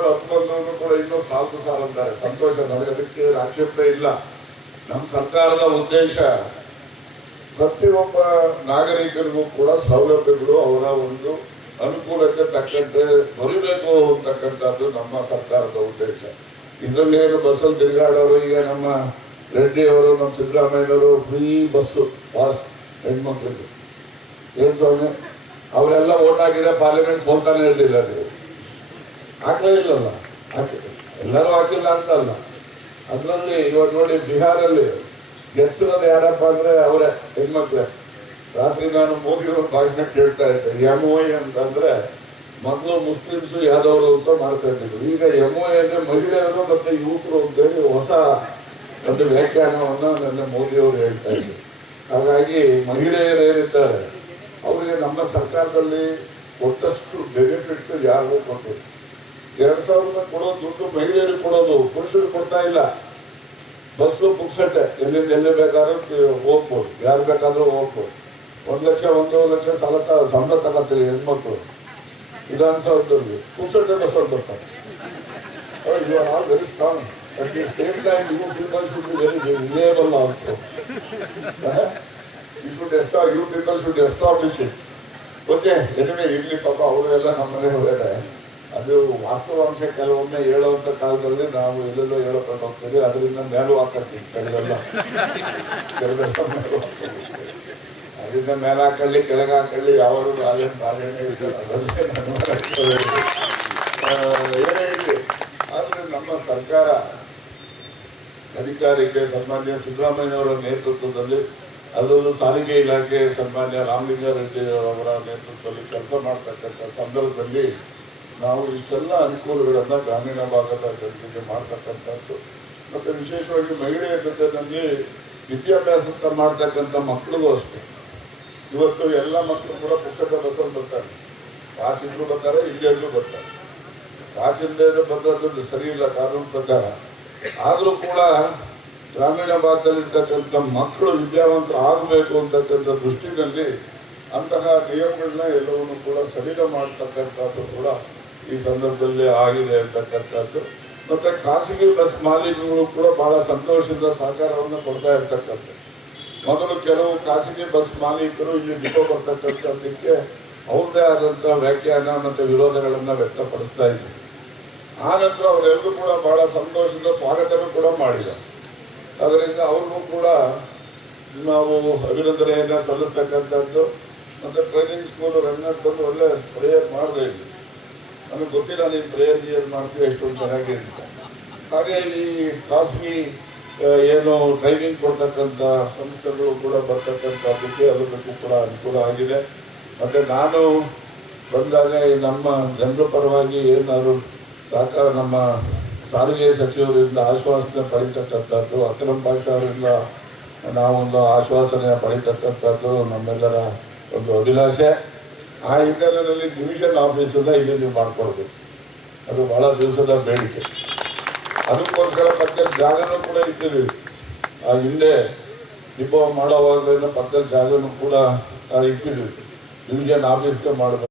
2019 ಕೂಡ ಇನ್ನೂ ಸಾಲದು ಸಾಲ ಅಂತಾರೆ. ಸಂತೋಷ, ನನಗೆ ಅದಕ್ಕೆ ಆಕ್ಷೇಪಣೆ ಇಲ್ಲ. ನಮ್ಮ ಸರ್ಕಾರದ ಉದ್ದೇಶ ಪ್ರತಿಯೊಬ್ಬ ನಾಗರಿಕರಿಗೂ ಕೂಡ ಸೌಲಭ್ಯಗಳು ಅವರ ಒಂದು ಅನುಕೂಲಕ್ಕೆ ತಕ್ಕಂತೆ ದೊರೆಯಬೇಕು ಅಂತಕ್ಕಂಥದ್ದು ನಮ್ಮ ಸರ್ಕಾರದ ಉದ್ದೇಶ. ಇದರಲ್ಲೇನು ಬಸ್ಸಲ್ಲಿ ತಿರುಗಾಡೋರು, ಈಗ ನಮ್ಮ ರೆಡ್ಡಿ ಅವರು, ನಮ್ಮ ಸಿದ್ದರಾಮಯ್ಯವರು ಫ್ರೀ ಬಸ್ಸು ಪಾಸ್ ಹೆಣ್ಮಕ್ಳಿಗೆ ಏನು ಸ್ವಾಮಿ, ಅವರೆಲ್ಲ ಓಟ್ ಹಾಕಿದ್ರೆ ಪಾರ್ಲಿಮೆಂಟ್ ಸೋಲ್ತಾನೆ ಇರಲಿಲ್ಲ. ನೀವು ಹಾಕಲೇ ಇಲ್ಲಲ್ಲ, ಎಲ್ಲರೂ ಹಾಕಿಲ್ಲ ಅಂತಲ್ಲ. ಅದರಲ್ಲಿ ಇವಾಗ ನೋಡಿ, ಬಿಹಾರಲ್ಲಿ ಗೆಲ್ಸಿರೋದು ಯಾರಪ್ಪ ಅಂದರೆ ಅವರೇ ಹೆಣ್ಮಕ್ಳೇ. ರಾತ್ರಿ ನಾನು ಮೋದಿಯವ್ರ ಭಾಷಣ ಕೇಳ್ತಾ ಇದ್ದೆ. MOI ಅಂತಂದರೆ ಮೊದಲು ಮುಸ್ಲಿಮ್ಸು ಯಾದವರು ಅಂತ ಮಾಡ್ಕೊಂಡಿದ್ರು. ಈಗ MOI ಅಂದರೆ ಮಹಿಳೆಯರು ಮತ್ತು ಯುವಕರು ಅಂತೇಳಿ ಹೊಸ ಒಂದು ವ್ಯಾಖ್ಯಾನವನ್ನು ನನ್ನ ಮೋದಿಯವರು ಹೇಳ್ತಾ ಇದ್ರು. ಹಾಗಾಗಿ ಮಹಿಳೆಯರು ಏನಿದ್ದಾರೆ ಅವರಿಗೆ ನಮ್ಮ ಸರ್ಕಾರದಲ್ಲಿ ಕೊಟ್ಟಷ್ಟು ಬೆನಿಫಿಟ್ಸ್ ಯಾರಿಗೂ ಕೊಟ್ಟರು. 2000 ಕೊಡೋದು ದುಡ್ಡು ಮಹಿಳೆಯರಿಗೆ ಕೊಡೋದು, ಪುರುಷರು ಕೊಡ್ತಾ ಇಲ್ಲ. ಬಸ್ಸು ಪುಕ್ಸಟ್ಟೆ, ಎಲ್ಲಿಂದ ಎಲ್ಲಿ ಬೇಕಾದ್ರೂ ಹೋಗ್ಬೋದು, ಯಾರು ಬೇಕಾದ್ರೂ ಹೋಗ್ಬೋದು. 1 ಲಕ್ಷ 1.5 ಲಕ್ಷ ಸಂಬಳ ತಗೋತೀರಿ ಹೆಣ್ಮಕ್ಳು ವಿಧಾನಸೌಧದಲ್ಲಿ, ಪುಕ್ಸಟ್ಟೆ ಬಸ್ಸಲ್ಲಿ ಬರ್ತಾರೆ. You are all very strong. At the same time, you people should be very reliable also. You people should establish it. Okay, anyway, ಇಲ್ಲಿ ಪಾಪ ಅವರೆಲ್ಲ ನಮ್ಮನೆ ಹೋದರೆ ಅದು ವಾಸ್ತವಾಂಶ ಕೆಲವೊಮ್ಮೆ ಹೇಳುವಂಥ ಕಾಲದಲ್ಲಿ ನಾವು ಎಲ್ಲೆಲ್ಲೋ ಹೇಳೋಕೊಂಡು ಹೋಗ್ತೀವಿ. ಅದರಿಂದ ಮೇಲೂ ಹಾಕತ್ತೀವಿ, ಕೆಲವೆಲ್ಲ ಅದರಿಂದ ಮೇಲೆ ಹಾಕೊಳ್ಳಿ ಕೆಳಗೆ ಹಾಕೊಳ್ಳಿ, ಯಾವಾಗ ರಾಜೇಣೆ ಏನೇ ಇರಲಿ. ಆದರೆ ನಮ್ಮ ಸರ್ಕಾರ ಅಧಿಕಾರಕ್ಕೆ ಸನ್ಮಾನ್ಯ ಸಿದ್ದರಾಮಯ್ಯವರ ನೇತೃತ್ವದಲ್ಲಿ, ಅದರಲ್ಲೂ ಸಾರಿಗೆ ಇಲಾಖೆ ಸನ್ಮಾನ್ಯ ರಾಮಲಿಂಗಾರೆಡ್ಡಿ ಅವರ ನೇತೃತ್ವದಲ್ಲಿ ಕೆಲಸ ಮಾಡ್ತಕ್ಕಂಥ ಸಂದರ್ಭದಲ್ಲಿ ನಾವು ಇಷ್ಟೆಲ್ಲ ಅನುಕೂಲಗಳನ್ನು ಗ್ರಾಮೀಣ ಭಾಗದ ಜನರಿಗೆ ಮಾಡ್ತಕ್ಕಂಥದ್ದು, ಮತ್ತು ವಿಶೇಷವಾಗಿ ಮಹಿಳೆಯರ ಜೊತೆಯಲ್ಲಿ ವಿದ್ಯಾಭ್ಯಾಸ ಮಾಡ್ತಕ್ಕಂಥ ಮಕ್ಕಳಿಗೂ ಅಷ್ಟೇ. ಇವತ್ತು ಎಲ್ಲ ಮಕ್ಕಳು ಕೂಡ ಪುಸ್ತಕ ಬಸ್ಸಲ್ಲಿ ಬರ್ತಾರೆ, ಕಾಸಿಂದಲೂ ಬರ್ತಾರೆ, ಇಲ್ಲಿಯಲ್ಲೂ ಬರ್ತಾರೆ. ಕಾಸಿಂದ ಬಂದದ್ದು ಸರಿ ಇಲ್ಲ ಕಾನೂನು ಪ್ರಕಾರ. ಆದರೂ ಕೂಡ ಗ್ರಾಮೀಣ ಭಾಗದಲ್ಲಿರ್ತಕ್ಕಂಥ ಮಕ್ಕಳು ವಿದ್ಯಾವಂತರು ಆಗಬೇಕು ಅಂತಕ್ಕಂಥ ದೃಷ್ಟಿನಲ್ಲಿ ಅಂತಹ ನಿಯಮಗಳನ್ನ ಎಲ್ಲವನ್ನೂ ಕೂಡ ಸಡಿಲ ಮಾಡ್ತಕ್ಕಂಥದ್ದು ಕೂಡ ಈ ಸಂದರ್ಭದಲ್ಲಿ ಆಗಿದೆ ಅಂತಕ್ಕಂಥದ್ದು. ಮತ್ತು ಖಾಸಗಿ ಬಸ್ ಮಾಲೀಕರು ಕೂಡ ಬಹಳ ಸಂತೋಷದಿಂದ ಸಹಕಾರವನ್ನು ಕೊಡ್ತಾ ಇರ್ತಕ್ಕಂಥದ್ದು. ಮೊದಲು ಕೆಲವು ಖಾಸಗಿ ಬಸ್ ಮಾಲೀಕರು ಇಲ್ಲಿ ಡಿಪೋ ಬರ್ತಕ್ಕಂಥದ್ದಕ್ಕೆ ಅವ್ರದ್ದೇ ಆದಂಥ ವ್ಯಾಖ್ಯಾನ ಮತ್ತು ವಿರೋಧಗಳನ್ನು ವ್ಯಕ್ತಪಡಿಸ್ತಾ ಇದ್ರು. ಆ ನಂತರ ಅವರೆಲ್ಲರೂ ಕೂಡ ಬಹಳ ಸಂತೋಷದಿಂದ ಸ್ವಾಗತನೂ ಕೂಡ ಮಾಡಿಲ್ಲ. ಅದರಿಂದ ಅವ್ರಿಗೂ ಕೂಡ ನಾವು ಅಭಿನಂದನೆಯನ್ನು ಸಲ್ಲಿಸ್ತಕ್ಕಂಥದ್ದು. ಮತ್ತು ಟ್ರೈನಿಂಗ್ ಸ್ಕೂಲ್ ರಂಗನಾಥ್ ಬಂದು ಒಳ್ಳೆ ಪ್ರೇಯರ್ ಮಾಡದೇ ಇದ್ವಿ. ನಮಗೆ ಗೊತ್ತಿಲ್ಲ ನೀನು ಪ್ರೇಯರ್ ಗೀಯರ್ ಮಾಡ್ತೀವಿ ಎಷ್ಟೊಂದು ಚೆನ್ನಾಗಿ ಅಂತ. ಹಾಗೆ ಈ ಖಾಸಗಿ ಏನು ಟ್ರೈನಿಂಗ್ ಕೊಡ್ತಕ್ಕಂಥ ಸಂಸ್ಥೆಗಳು ಕೂಡ ಬರ್ತಕ್ಕಂಥದ್ದಕ್ಕೆ ಅದಕ್ಕೂ ಕೂಡ ಅನುಕೂಲ ಆಗಿದೆ. ಮತ್ತು ನಾನು ಬಂದಾಗ ನಮ್ಮ ಜನರ ಪರವಾಗಿ ಏನಾದರೂ ಸಹಕಾರ ನಮ್ಮ ಸಾರಿಗೆ ಸಚಿವರಿಂದ ಆಶ್ವಾಸನೆ ಪಡಿತಕ್ಕಂಥದ್ದು, ಅಕ್ರಮ್ ಭಾಷಾ ಅವರಿಂದ ನಾವೊಂದು ಆಶ್ವಾಸನೆ ಪಡಿತಕ್ಕಂಥದ್ದು ನಮ್ಮೆಲ್ಲರ ಒಂದು ಅಭಿಲಾಷೆ. ಆ ಹಿನ್ನೆಲೆಯಲ್ಲಿ ಡಿವಿಷನ್ ಆಫೀಸನ್ನು ಇಲ್ಲಿ ನೀವು ಮಾಡಿಕೊಡ್ಬೇಕು, ಅದು ಭಾಳ ದಿವಸದ ಬೇಡಿಕೆ. ಅದಕ್ಕೋಸ್ಕರ ಪಕ್ಕದ ಜಾಗನೂ ಕೂಡ ಇಟ್ಟಿದ್ದೀವಿ. ಆ ಹಿಂದೆ ಡಿಪೋ ಮಾಡೋವಾಗಲಿಂದ ಪಕ್ಕದ ಜಾಗನೂ ಕೂಡ ಇಟ್ಟಿದ್ದೀವಿ, ಡಿವಿಷನ್ ಆಫೀಸ್ಗೆ ಮಾಡಬೇಕು.